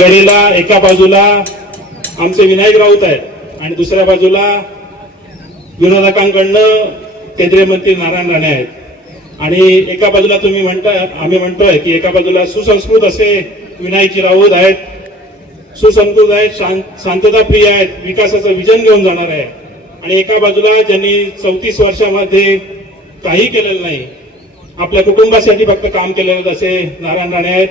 कडेला एका बाजूला आमचे विनायक राऊत आहेत आणि दुसऱ्या बाजूला विरोधकांकडनं केंद्रीय मंत्री नारायण राणे आहेत. आणि एका बाजूला तुम्ही म्हणता आम्ही म्हणतोय की एका बाजूला सुसंस्कृत असे विनायकजी राऊत आहेत सुसंस्कृत आहेत शांत शांतताप्रिय आहेत विकासाचं विजन घेऊन जाणार आहे. आणि एका बाजूला ज्यांनी चौतीस वर्षामध्ये काही केलेलं नाही आपल्या कुटुंबासाठी फक्त काम केलेलं असे नारायण राणे आहेत.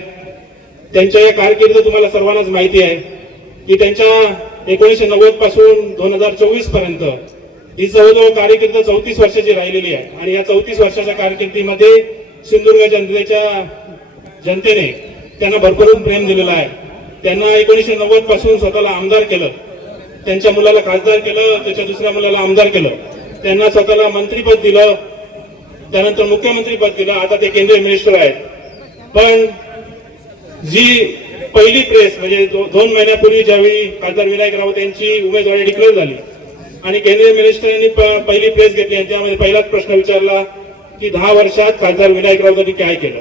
त्यांच्या या कारकीर्द तुम्हाला सर्वांनाच माहिती आहे की त्यांच्या एकोणीसशे नव्वदपासून दोन हजार चोवीसपर्यंत ही जवळजवळ कारकीर्द चौतीस वर्षाची राहिलेली आहे. आणि या चौतीस वर्षाच्या कारकिर्दीमध्ये सिंधुदुर्ग जनतेच्या जनतेने त्यांना भरभरून प्रेम दिलेलं आहे. त्यांना एकोणीसशे नव्वदपासून स्वतःला आमदार केलं त्यांच्या मुलाला खासदार केलं त्याच्या दुसऱ्या मुलाला आमदार केलं त्यांना स्वतःला मंत्रीपद दिलं त्यानंतर मुख्यमंत्री पद दिलं. आता ते केंद्रीय मिनिस्टर आहेत. पण जी पहिली प्रेस म्हणजे दोन महिन्यापूर्वी ज्यावेळी खासदार विनायक राऊत यांची उमेदवारी डिक्लेअर झाली आणि केंद्रीय मिनिस्टरांनी यांनी पहिली प्रेस घेतली आणि त्यामध्ये पहिलाच प्रश्न विचारला की दहा वर्षात खासदार विनायक राऊतांनी काय केलं?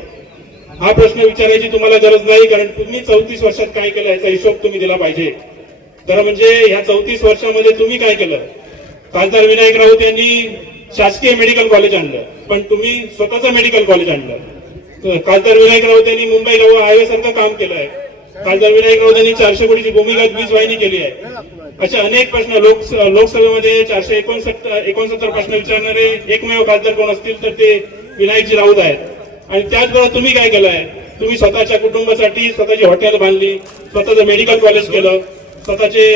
हा प्रश्न विचारायची तुम्हाला गरज नाही कारण तुम्ही चौतीस वर्षात काय केलं याचा हिशोब तुम्ही दिला पाहिजे. तर म्हणजे ह्या चौतीस वर्षामध्ये तुम्ही काय केलं? खासदार विनायक राऊत यांनी शासकीय मेडिकल कॉलेज आणलं पण तुम्ही स्वतःचं मेडिकल कॉलेज आणलं. खासदार विनायक राऊत यांनी मुंबई हायवे सारखं काम केलं आहे खासदार विनायक राऊत यांनी चारशे कोटीची भूमिगत वीज वाहिनी केली आहे. असे अनेक प्रश्न लोक लोकसभेमध्ये चारशे एकोणसत्तर एकोणसत्तर प्रश्न विचारणारे एकमेव खासदार कोण असतील तर ते विनायकजी राऊत आहेत. आणि त्याचबरोबर तुम्ही काय केलंय? तुम्ही स्वतःच्या कुटुंबासाठी स्वतःची हॉटेल बांधली स्वतःचं मेडिकल कॉलेज केलं स्वतःचे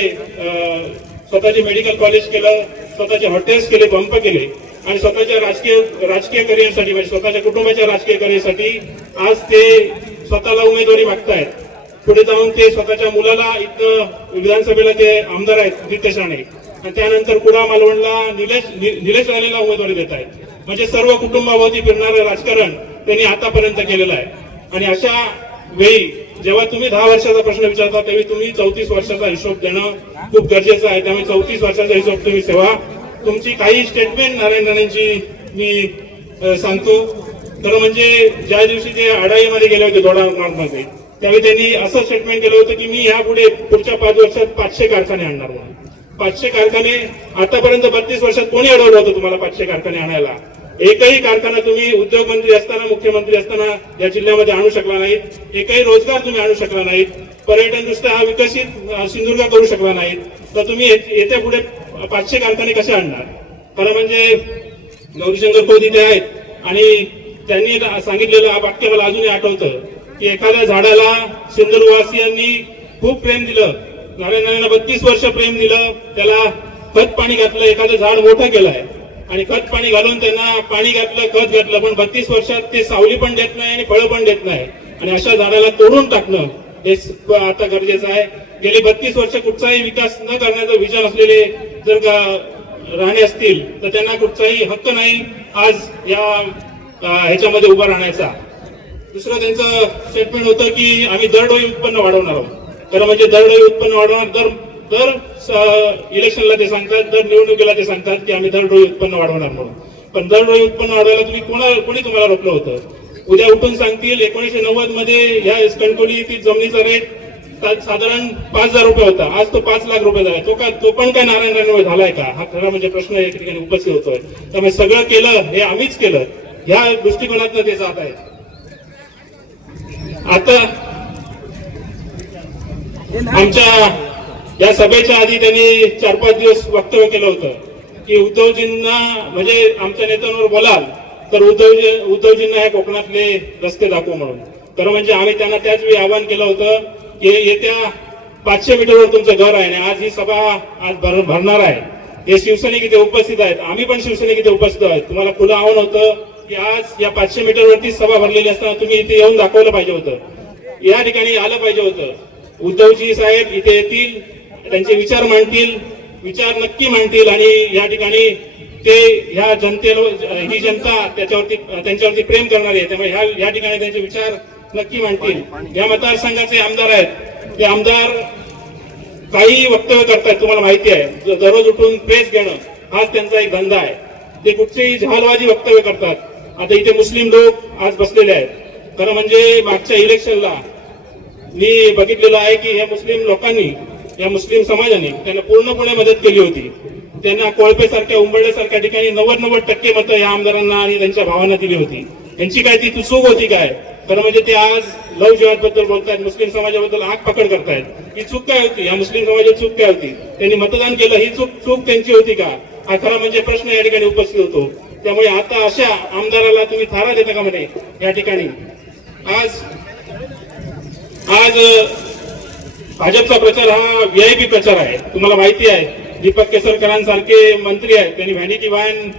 स्वतःचे मेडिकल कॉलेज केलं स्वतःचे हॉटेल्स केले पंप केले. आणि स्वतःच्या राजकीय राजकीय करिअरसाठी म्हणजे स्वतःच्या कुटुंबाच्या राजकीय करिअरसाठी आज ते स्वतःला उमेदवारी मागतायत. पुढे जाऊन ते स्वतःच्या मुलाला इथं विधानसभेला ते आमदार आहेत नितेश राणे आणि त्यानंतर कुडा मालवणला निलेश निलेश राणेला उमेदवारी देत आहेत म्हणजे सर्व कुटुंबाभोवती फिरणारं राजकारण त्यांनी आतापर्यंत केलेलं आहे. आणि अशा वेळी जेव्हा तुम्ही दहा वर्षाचा प्रश्न विचारता तेव्हा तुम्ही चौतीस वर्षाचा हिशोब देणं खूप गरजेचं आहे. त्यामुळे चौतीस वर्षाचा हिशोब तुम्ही सेवा तुमची काही स्टेटमेंट नारायण राणेंची मी सांगतो. तर म्हणजे ज्या दिवशी ते आडाईमध्ये गेले होते दोडामार्गमध्ये त्यावेळी त्यांनी असं स्टेटमेंट केलं होतं की मी यापुढे पुढच्या पाच वर्षात पाचशे कारखाने आणणार म्हणून. पाचशे कारखाने आतापर्यंत बत्तीस वर्षात कोणी अडवलं होतं तुम्हाला पाचशे कारखाने आणायला? एकही कारखाना तुम्ही उद्योग मंत्री असताना मुख्यमंत्री असताना या जिल्ह्यामध्ये आणू शकला नाहीत. एकही रोजगार तुम्ही आणू शकला नाहीत. पर्यटन दृष्ट्या हा विकसित सिंधुदुर्ग करू शकला नाहीत. तर तुम्ही येत्या पुढे पाचशे कारखाने कसे आणणार? खरं म्हणजे गौरीशंकर खोत इथे आहेत आणि त्यांनी सांगितलेलं वाक्य मला अजूनही आठवतं की एखाद्या झाडाला सिंधुदुर्गवासियांनी खूप प्रेम दिलं. नारायण बत्तीस वर्ष प्रेम दिलं. त्याला खत पाणी घातलं. एखादं झाड मोठं केलंय आणि खत पाणी घालून त्यांना पाणी घातलं खत घातलं. पण बत्तीस वर्षात ते सावली पण देत नाही आणि फळं पण देत नाही. आणि अशा झाडाला तोडून टाकणं हे आता गरजेचं आहे. गेली बत्तीस वर्ष कुठचाही विकास न करण्याचा विचार असलेले जर का राहणे असतील तर त्यांना कुठचाही हक्क नाही आज या ह्याच्यामध्ये उभा राहण्याचा. दुसरं त्यांचं स्टेटमेंट होतं की आम्ही दरडोई उत्पन्न वाढवणार आहोत. तर म्हणजे दरडोई उत्पन्न वाढवणार दर दर इलेक्शनला ते सांगतात दर निवडणुकीला ते सांगतात की आम्ही दरडोई उत्पन्न वाढवणार म्हणून. पण दरडोई उत्पन्न वाढवायला तुम्ही कोणा कोणी तुम्हाला रोखलं होतं? उद्या उठून सांगतील एकोणीसशे नव्वदमध्ये या कणकोली येथील जमिनीचा रेट साधारण पाच हजार रुपये होता. आज तो पाच लाख रुपये झाला. तो काय तो पण काय नारायण राणे झालाय का? हा खरा म्हणजे प्रश्न या ठिकाणी उपस्थित होतोय. त्यामुळे सगळं केलं हे आम्हीच केलं. ह्या दृष्टिकोनातनं ते जात आहेत. आता आमच्या या सभेच्या आधी त्यांनी चार पाच दिवस वक्तव्य केलं होतं की उद्धवजींना म्हणजे आमच्या नेत्यांवर बोलाल तर उद्धवजी उद्धवजींना हे कोकणातले रस्ते दाखवू म्हणून. तर म्हणजे आम्ही त्यांना त्याच वेळी आवाहन केलं होतं की येत्या पाचशे मीटरवर तुमचं घर आहे आणि आज ही सभा आज भर भरणार आहे. हे शिवसैनिक इथे उपस्थित आहेत. आम्ही पण शिवसैनिक इथे उपस्थित आहेत. तुम्हाला खुलं आव्हान होतं की आज या पाचशे मीटरवरती सभा भरलेली असताना तुम्ही इथे येऊन दाखवलं पाहिजे होतं. या ठिकाणी आलं पाहिजे होतं. उद्धवजी साहेब इथे येतील त्यांचे विचार मांडतील विचार नक्की मांडतील आणि या ठिकाणी ते ह्या जनतेला ही जनता त्याच्यावरती त्यांच्यावरती प्रेम करणार आहे. त्यामुळे ह्या या ठिकाणी त्यांचे विचार नक्की मांडतील या मतदारसंघाचे आमदार आहेत ते आमदार काही वक्तव्य करतायत तुम्हाला माहिती आहे. दररोज उठून प्रेस घेणं हाच त्यांचा एक धंदा आहे. ते कुठचेही जहालबाजी वक्तव्य करतात. आता इथे मुस्लिम लोक आज बसलेले आहेत. खरं म्हणजे मागच्या इलेक्शनला मी बघितलेलं आहे की या मुस्लिम लोकांनी या मुस्लिम समाजाने त्यांना पूर्णपणे मदत केली होती. त्यांना कोळपेसारख्या उंबरड्यासारख्या ठिकाणी नव्वद नव्वद टक्के मतं या आमदारांना आणि त्यांच्या भावांना दिली होती. त्यांची काय ती चूक होती काय? खरं म्हणजे ते आज लव जिहादबद्दल बोलतायत मुस्लिम समाजाबद्दल आग पकड करतायत. ही चूक काय होती? या मुस्लिम समाजाची चूक काय होती? त्यांनी मतदान केलं ही चूक चूक त्यांची होती का? हा खरा म्हणजे प्रश्न या ठिकाणी उपस्थित होतो. त्यामुळे आता अशा आमदाराला तुम्ही थारा देता का म्हणे? या ठिकाणी. आज आज भाजपचा प्रचार हा व्हीआयपी प्रचार आहे. तुम्हाला माहिती आहे दीपक केसरकरांसारखे मंत्री आहेत. त्यांनी व्हॅनिटी व्हॅन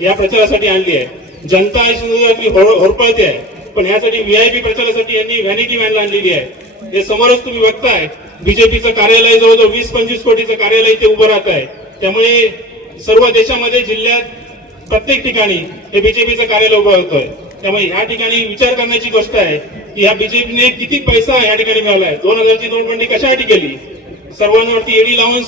या प्रचारासाठी आणली आहे. जनता हो-, होरपळते आहे. पण यासाठी व्हीआयपी प्रचारासाठी यांनी व्हॅनिटी व्हॅन आणलेली आहे. हे समोरच तुम्ही बघताय बीजेपीचं कार्यालय जवळजवळ वीस पंचवीस कोटीचं कार्यालय इथे उभं राहत आहे. त्यामुळे सर्व देशामध्ये जिल्ह्यात प्रत्येक ठिकाणी हे बीजेपीचं कार्यालय उभं होतोय. त्यामुळे ह्या ठिकाणी विचार करण्याची गोष्ट आहे की ह्या बीजेपीने किती पैसा या ठिकाणी मिळालाय? दोन हजारची नोटबंदी कशासाठी केली? सर्वांवरती एडी लावून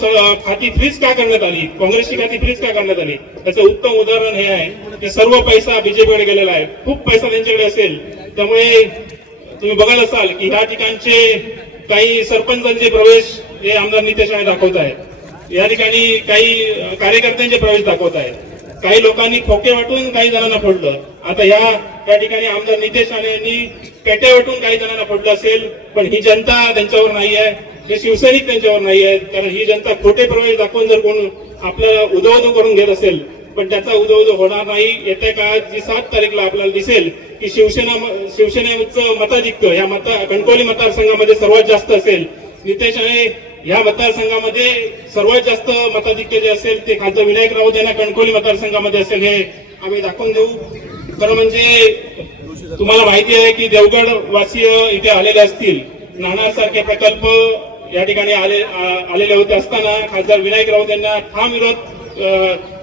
खाती फ्रीज का करण्यात आली? काँग्रेसची खाती फ्रीज का करण्यात आली? त्याचं उत्तम उदाहरण हे आहे. की सर्व पैसा बीजेपीकडे गेलेला आहे. खूप पैसा त्यांच्याकडे असेल. त्यामुळे तुम्ही बघत असाल की ह्या ठिकाणचे काही सरपंचांचे प्रवेश हे आमदार नितेश राणे दाखवत आहेत. या ठिकाणी काही कार्यकर्त्यांचे प्रवेश दाखवत आहेत. काही लोकांनी खोके वाटून काही जणांना फोडलं. आता या त्या ठिकाणी आमदार नितेश राणे यांनी पेट्या वाटून काही जणांना फोडलं असेल पण ही जनता त्यांच्यावर नाही आहे. हे शिवसैनिक त्यांच्यावर नाही आहेत. कारण ही जनता खोटे प्रवेश दाखवून जर कोण आपल्याला उदवदो करून घेत असेल पण त्याचा उदवदो होणार नाही. येत्या काळात जी सात तारीखला आपल्याला दिसेल की शिवसेना शिवसेनेचं मताधिक्य या मता कणकवली मतदारसंघामध्ये सर्वात जास्त असेल. नितेश राणे या मतदारसंघामध्ये सर्वात जास्त मताधिक्य जे असेल ते खासदार विनायक राऊत यांना कणकवली मतदारसंघामध्ये असेल हे आम्ही दाखवून देऊ. खरं म्हणजे तुम्हाला माहिती आहे की देवगड वासीय इथे आलेले असतील. नाणारसारखे प्रकल्प या ठिकाणी आले आलेले होते असताना खासदार विनायक राऊत यांना ठाम विरोध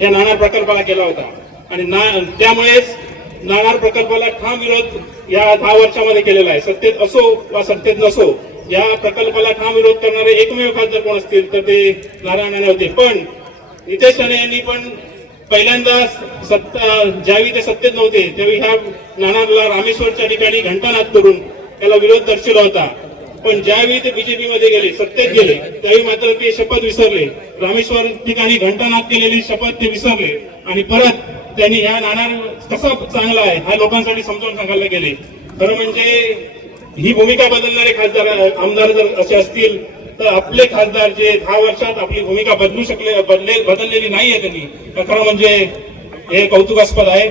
या नाणार प्रकल्पाला केला होता. आणि ना- त्यामुळेच नाणार प्रकल्पाला ठाम विरोध या दहा वर्षामध्ये केलेला आहे. सत्तेत असो वा सत्तेत नसो या प्रकल्पाला ठाम विरोध करणारे एकमेव खासदार कोण असतील तर ते नारायण राणे होते. पण नितेश राणे यांनी पण पहिल्यांदा सत्ता ज्यावेळी ते सत्तेत नव्हते त्यावेळी ह्या नाणारला रामेश्वरच्या ठिकाणी घंटानाद करून त्याला विरोध दर्शवला होता. पण ज्यावेळी ते बीजेपी मध्ये गेले सत्तेत गेले त्यावेळी मात्र ते शपथ विसरले. रामेश्वर ठिकाणी घंटानाथ केलेली शपथ ते विसरले. आणि परत त्यांनी ह्या नाणार कसा चांगला आहे हा लोकांसाठी समजावून सांगायला गेले. खरं म्हणजे ही भूमिका बदलणारे खासदार आमदार जर असे असतील तर आपले खासदार जे दहा वर्षात आपली भूमिका बदलू शकले बदले बदललेली नाहीये त्यांनी. खरं म्हणजे हे कौतुकास्पद आहे.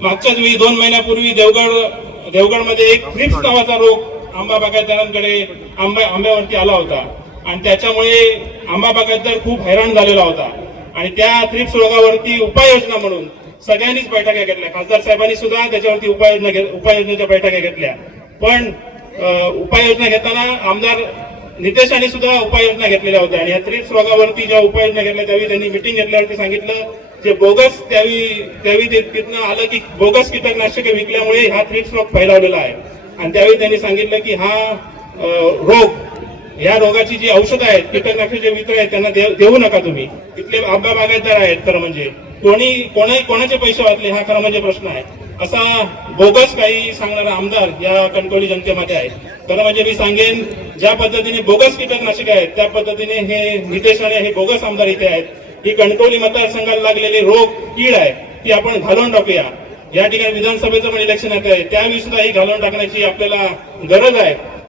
मागच्याच वेळी दोन महिन्यापूर्वी देवगड देवगडमध्ये एक फ्रिप्स नावाचा रोग आंबा बागायतदारांकडे आंबा आंब्यावरती आला होता. आणि त्याच्यामुळे आंबा बागायतदार खूप हैराण झालेला होता. आणि त्या थ्रिप्स रोगावरती उपाययोजना म्हणून सगळ्यांनीच बैठका घेतल्या. खासदार साहेबांनी सुद्धा त्याच्यावरती उपाययोजना उपाययोजनेच्या बैठका घेतल्या. पण उपाययोजना घेताना आमदार नितेशांनी सुद्धा उपाययोजना घेतलेल्या होत्या. आणि या थ्रिप्स रोगावरती ज्या उपाययोजना घेतल्या त्यावेळी त्यांनी मिटिंग घेतल्यावरती सांगितलं जे बोगस त्यावेळी त्यावेळी तिथनं आलं की बोगस कीटकनाशके विकल्यामुळे हा थ्रिप्स रोग फैलावलेला आहे. आणि त्यावेळी त्यांनी सांगितलं की हा रोग या रोगाची जी औषधं आहेत कीटकनाशक जे मित्र आहेत त्यांना देऊ देऊ नका तुम्ही. इथले आंबा बागायतदार आहेत खरं म्हणजे. कोणी कोणी कोणाचे पैसे वाचले हा खरं म्हणजे प्रश्न आहे. असा बोगस काही सांगणारा आमदार या कणकवली जनतेमध्ये आहे. खरं म्हणजे मी सांगेन ज्या पद्धतीने बोगस कीटकनाशक आहेत त्या पद्धतीने हे निदेशाने हे बोगस आमदार इथे आहेत. ही कणकवली मतदारसंघाला लागलेली रोग कीड आहे ती आपण घालून टाकूया. या ठिकाणी विधानसभेचं पण इलेक्शन येत आहे. त्यावेळी सुद्धा ही घालून टाकण्याची आपल्याला गरज आहे.